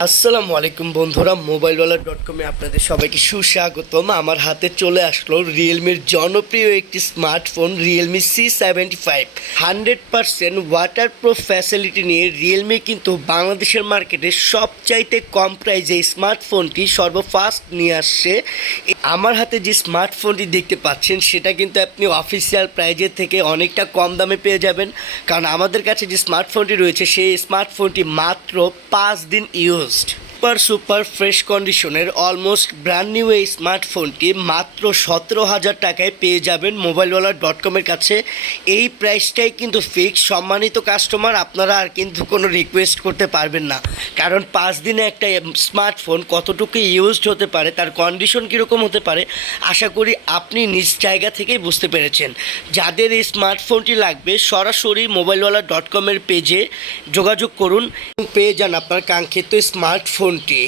আসসালামু আলাইকুম বন্ধুরা, মোবাইলওয়ালা ডট কমে আপনাদের সবাইকে সুস্বাগতম। আমার হাতে চলে আসলো রিয়েলমির জনপ্রিয় একটি smartphone Realme C seventy five hundred percent water proof facility নিয়ে রিয়েলমি কিন্তু বাংলাদেশের মার্কেটে সবচাইতে কম প্রাইজে স্মার্টফোনটি সর্বফাস্ট নিয়ে আসছে। আমার হাতে যে স্মার্টফোনটি দেখতে পাচ্ছেন, সেটা কিন্তু আপনি অফিসিয়াল প্রাইজের থেকে অনেকটা কম দামে পেয়ে যাবেন। কারণ আমাদের কাছে যে স্মার্টফোনটি রয়েছে, সেই স্মার্টফোনটি মাত্র পাঁচ দিন ইউজড সুপার সুপার ফ্রেশ কন্ডিশনের অলমোস্ট ব্র্যান্ড নিউ এই স্মার্টফোনটি মাত্র সতেরো হাজার টাকায় পেয়ে যাবেন মোবাইলওয়ালা ডট কমের কাছে। এই প্রাইসটাই কিন্তু ফিক্স সম্মানিত কাস্টমার আপনারা আর কিন্তু কোনো রিকোয়েস্ট করতে পারবেন না। কারণ পাঁচ দিনে একটা স্মার্টফোন কতটুকু ইউজড হতে পারে, তার কন্ডিশন কীরকম হতে পারে, আশা করি আপনি নিজ জায়গা থেকেই বুঝতে পেরেছেন। যাদের এই স্মার্টফোনটি লাগবে, সরাসরি মোবাইলওয়ালা ডট কমের পেজে যোগাযোগ করুন পেয়ে যান আপনার কাঙ্ক্ষিত স্মার্টফোনটি